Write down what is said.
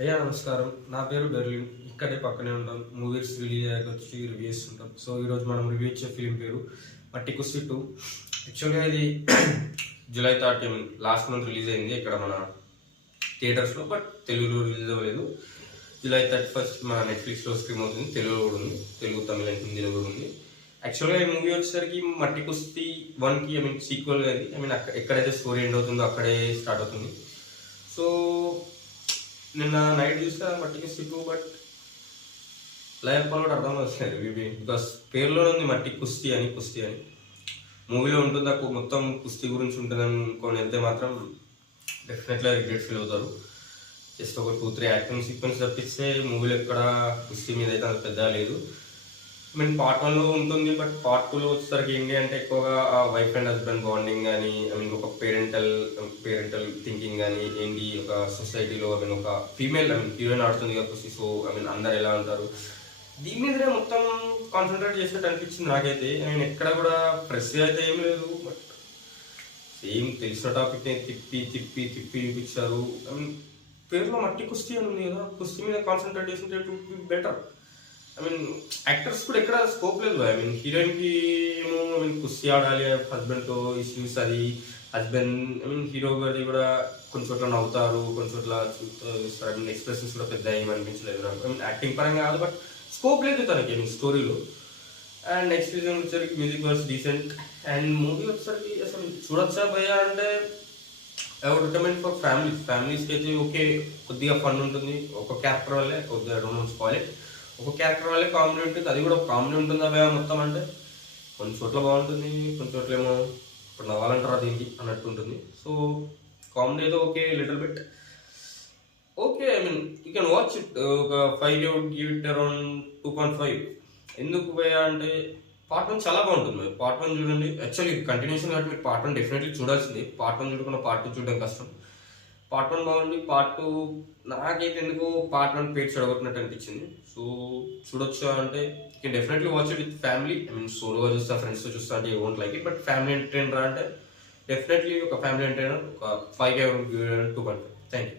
అయ్యా నమస్కారం. నా పేరు బెర్లిన్. ఇక్కడే పక్కనే ఉంటాం. మూవీస్ రిలీజ్ అయ్యాక వచ్చి రివ్యూ చేస్తుంటాం. సో ఈరోజు మనం రివ్యూ ఇచ్చే ఫిలిం పేరు మట్టి కుస్తీ 2. యాక్చువల్గా ఇది జూలై 30 లాస్ట్ మంత్ రిలీజ్ అయింది ఇక్కడ మన థియేటర్స్లో. బట్ తెలుగులో రిలీజ్ అవ్వలేదు. జూలై 31 మన నెట్ఫ్లిక్స్లో స్ట్రీమ్ అవుతుంది. తెలుగులో కూడా ఉంది. తెలుగు, తమిళ, హిందీలో కూడా ఉంది. యాక్చువల్గా ఈ మూవీ వచ్చేసరికి మట్టి కుస్తీ 1కి సీక్వెల్గా ఇది. ఎక్కడైతే స్టోరీ ఎండ్ అవుతుందో అక్కడే స్టార్ట్ అవుతుంది. సో నిన్న నైట్ చూస్తే మట్టి కుస్తీ 2, బట్ లైవ్ కూడా అర్థం వస్తుంది బీబీ. బికాస్ పేరులోనే ఉంది మట్టి కుస్తీ అని. మూవీలో ఉంటుంది మొత్తం కుస్తీ గురించి ఉంటుంది అనుకొని వెళ్తే మాత్రం డెఫినెట్గా రిగ్రెట్ ఫీల్ అవుతారు. జస్ట్ ఒక 2-3 యాక్టింగ్ సీక్వెన్స్ తప్పిస్తే మూవీలో ఎక్కడ కుస్తీ మీద అయితే అంత పెద్దగా లేదు. పార్ట్ 1లో ఉంటుంది, బట్ పార్ట్ 2లో వచ్చేసరికి ఏంటి అంటే ఎక్కువగా వైఫ్ అండ్ హస్బెండ్ బాండింగ్ కానీ ఒక పేరెంటల్ థింకింగ్ కానీ ఏంటి, ఒక సొసైటీలో ఒక ఫీమేల్ హీరోయిన్ ఆడుతుంది కదా కుస్తీ. సో అందరు ఎలా ఉంటారు దీని మీదనే మొత్తం కాన్సన్ట్రేట్ చేసినట్టు అనిపించింది నాకైతే. ఎక్కడ కూడా ప్రెస్ అయితే ఏం లేదు, బట్ సేమ్ తెలిసిన టాపిక్ని తిప్పి తిప్పి తిప్పి చూపించారు. పేరులో మట్టి కుస్తీ అని ఉంది కదా, కుస్తీ మీద కాన్సన్ట్రేట్ చేస్తుంటే టు బి బెటర్. యాక్టర్స్ కూడా ఎక్కడ స్కోప్ లేదు. హీరోయిన్కి ఏమో కుస్తీ ఆడాలి, హస్బెండ్తో ఇష్యూస్, అది హస్బెండ్ హీరో గారి కూడా కొన్ని చోట్ల నవ్వుతారు, కొన్ని చోట్ల చూస్తారు. ఎక్స్ప్రెషన్స్ కూడా పెద్ద ఏమనిపించలేదు నాకు. యాక్టింగ్ పరంగా కాదు, బట్ స్కోప్ లేదు తనకి స్టోరీలో. అండ్ నెక్స్ట్ రీజన్ వచ్చేసరికి music was decent. And movie వచ్చేసరికి అసలు చూడొచ్చా భయ్యా అంటే ఐ వుడ్ రికమెండ్ ఫర్ ఫ్యామిలీస్కి అయితే ఓకే, కొద్దిగా ఫన్ ఉంటుంది. ఒక క్యారెక్టర్ వల్లే కొద్దిగా డోంట్ స్పాయిల్ ఇట్. ఒక క్యారెక్టర్ వల్లే కామెడీ ఉంటుంది. అది కూడా కామెడీ ఉంటుందా భయ్యా మొత్తం అంటే కొన్ని చోట్ల బాగుంటుంది, కొన్ని చోట్ల ఏమో ఇప్పుడు నవ్వాలంటారా దీనికి అన్నట్టు ఉంటుంది. సో కామెడీ అయితే okay, little bit okay. You can watch it. ఒక 5 గివ్ ఇట్ అరౌండ్ 2.5. ఎందుకు భయ్యా అంటే పార్ట్ 1 చాలా బాగుంటుంది. పార్ట్ 1 చూడండి. యాక్చువల్లీ కంటిన్యూషన్ కాబట్టి మీరు పార్ట్ 1 డెఫినెట్లీ చూడాల్సింది. పార్ట్ 1 చూడకుండా పార్ట్ 2 చూడడం కష్టం. పార్ట్ 1 బాగుంది. పార్ట్ 2 నాకైతే ఎందుకు పార్ట్ 1 పేరు చెడగొట్టినట్టు అనిపించింది. సో చూడొచ్చు అంటే you can definitely watch it with family. సోలోగా చూస్తా, ఫ్రెండ్స్తో చూస్తా అంటే you won't like it. But family entertainer అంటే డెఫినెట్లీ ఒక ఫ్యామిలీ ఎంటర్టైనర్. ఒక 5 2.5. Thank you.